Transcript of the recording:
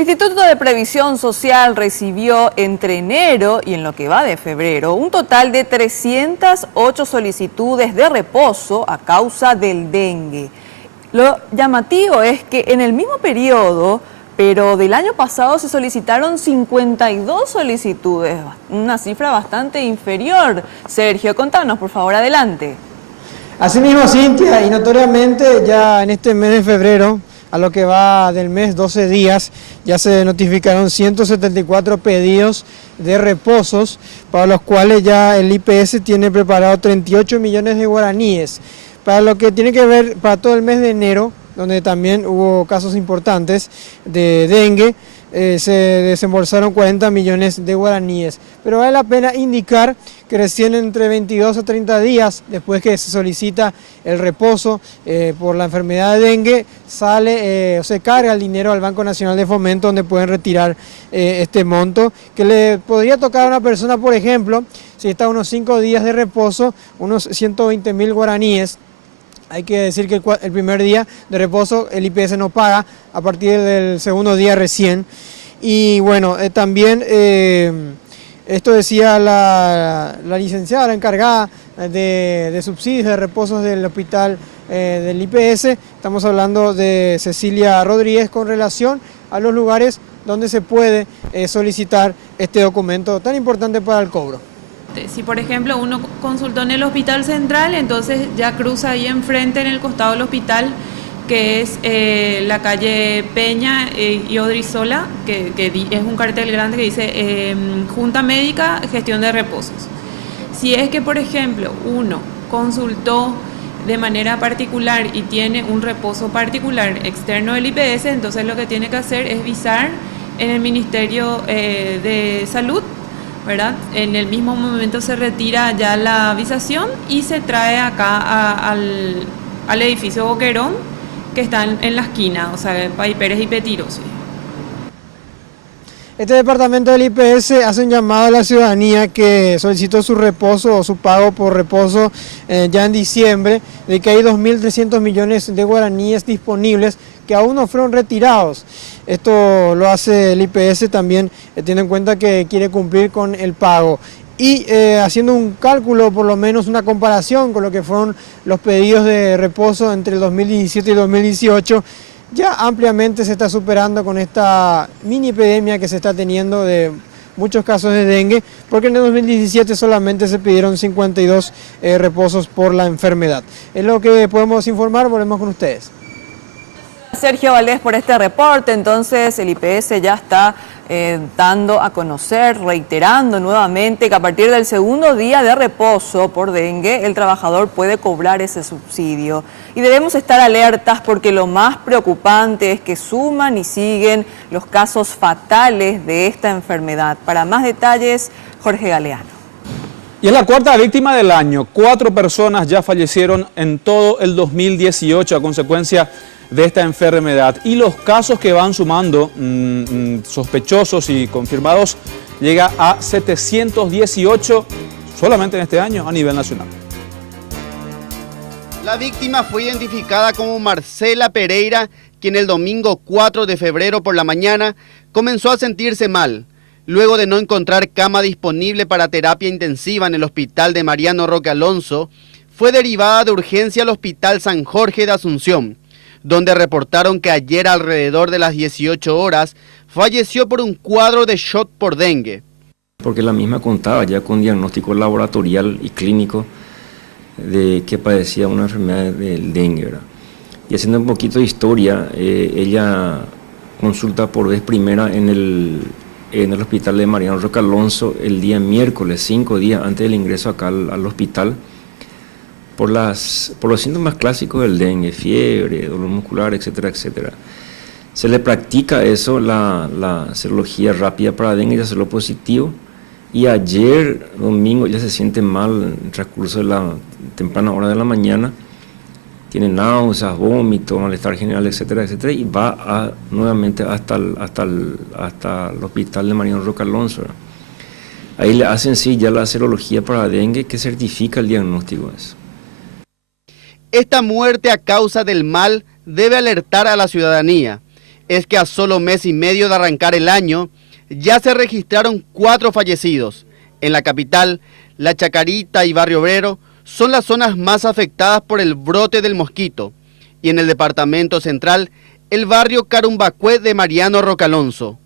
El Instituto de Previsión Social recibió entre enero y en lo que va de febrero un total de 308 solicitudes de reposo a causa del dengue. Lo llamativo es que en el mismo periodo, pero del año pasado, se solicitaron 52 solicitudes, una cifra bastante inferior. Sergio, contanos, por favor, adelante. Asimismo, Cintia, y notoriamente ya en este mes de febrero, a lo que va del mes 12 días, ya se notificaron 174 pedidos de reposos, para los cuales ya el IPS tiene preparado 38 millones de guaraníes. Para lo que tiene que ver para todo el mes de enero, donde también hubo casos importantes de dengue, se desembolsaron 40 millones de guaraníes. Pero vale la pena indicar que recién entre 22 a 30 días después que se solicita el reposo por la enfermedad de dengue, se carga el dinero al Banco Nacional de Fomento, donde pueden retirar este monto, que le podría tocar a una persona, por ejemplo, si está unos 5 días de reposo, unos 120.000 guaraníes. Hay que decir que el primer día de reposo el IPS no paga, a partir del segundo día recién. Y bueno, también esto decía la licenciada, la encargada de subsidios de reposos del hospital del IPS. Estamos hablando de Cecilia Rodríguez con relación a los lugares donde se puede solicitar este documento tan importante para el cobro. Si por ejemplo uno consultó en el hospital central, entonces ya cruza ahí enfrente en el costado del hospital, que es la calle Peña y Odrizola, que es un cartel grande que dice Junta Médica, Gestión de Reposos. Si es que por ejemplo uno consultó de manera particular y tiene un reposo particular externo del IPS, entonces lo que tiene que hacer es visar en el Ministerio de Salud, ¿verdad? En el mismo momento se retira ya la avisación y se trae acá al edificio Boquerón, que está en la esquina, o sea, Pay Pérez y Petiro. Sí. Este departamento del IPS hace un llamado a la ciudadanía que solicitó su reposo o su pago por reposo ya en diciembre, de que hay 2.300 millones de guaraníes disponibles que aún no fueron retirados. Esto lo hace el IPS también, teniendo en cuenta que quiere cumplir con el pago. Y haciendo un cálculo, por lo menos una comparación con lo que fueron los pedidos de reposo entre el 2017 y 2018, ya ampliamente se está superando con esta mini epidemia que se está teniendo de muchos casos de dengue, porque en el 2017 solamente se pidieron 52 reposos por la enfermedad. Es lo que podemos informar, volvemos con ustedes. Sergio Valdés por este reporte. Entonces el IPS ya está dando a conocer, reiterando nuevamente que a partir del segundo día de reposo por dengue el trabajador puede cobrar ese subsidio. Y debemos estar alertas porque lo más preocupante es que suman y siguen los casos fatales de esta enfermedad. Para más detalles, Jorge Galeano. Y es la cuarta víctima del año. 4 personas ya fallecieron en todo el 2018 a consecuencia de esta enfermedad, y los casos que van sumando sospechosos y confirmados llega a 718 solamente en este año a nivel nacional. La víctima fue identificada como Marcela Pereira, quien el domingo 4 de febrero por la mañana comenzó a sentirse mal, luego de no encontrar cama disponible para terapia intensiva en el hospital de Mariano Roque Alonso. Fue derivada de urgencia al hospital San Jorge de Asunción, donde reportaron que ayer alrededor de las 18 horas falleció por un cuadro de shock por dengue. Porque la misma contaba ya con diagnóstico laboratorial y clínico de que padecía una enfermedad del dengue, ¿verdad? Y haciendo un poquito de historia, ella consulta por vez primera en el hospital de Mariano Roque Alonso el día miércoles, 5 días antes del ingreso acá al hospital, por los síntomas clásicos del dengue, fiebre, dolor muscular, etcétera, etcétera. Se le practica eso, la serología rápida para dengue, ya salió positivo, y ayer, domingo, ya se siente mal en el transcurso de la temprana hora de la mañana, tiene náuseas, vómitos, malestar general, etcétera, etcétera, y va nuevamente hasta el hospital de Mariano Roque Alonso. Ahí le hacen sí ya la serología para dengue que certifica el diagnóstico de eso. Esta muerte a causa del mal debe alertar a la ciudadanía. es que a solo mes y medio de arrancar el año, ya se registraron 4 fallecidos. En la capital, La Chacarita y Barrio Obrero son las zonas más afectadas por el brote del mosquito. Y en el departamento central, el barrio Carumbacué de Mariano Rocalonso.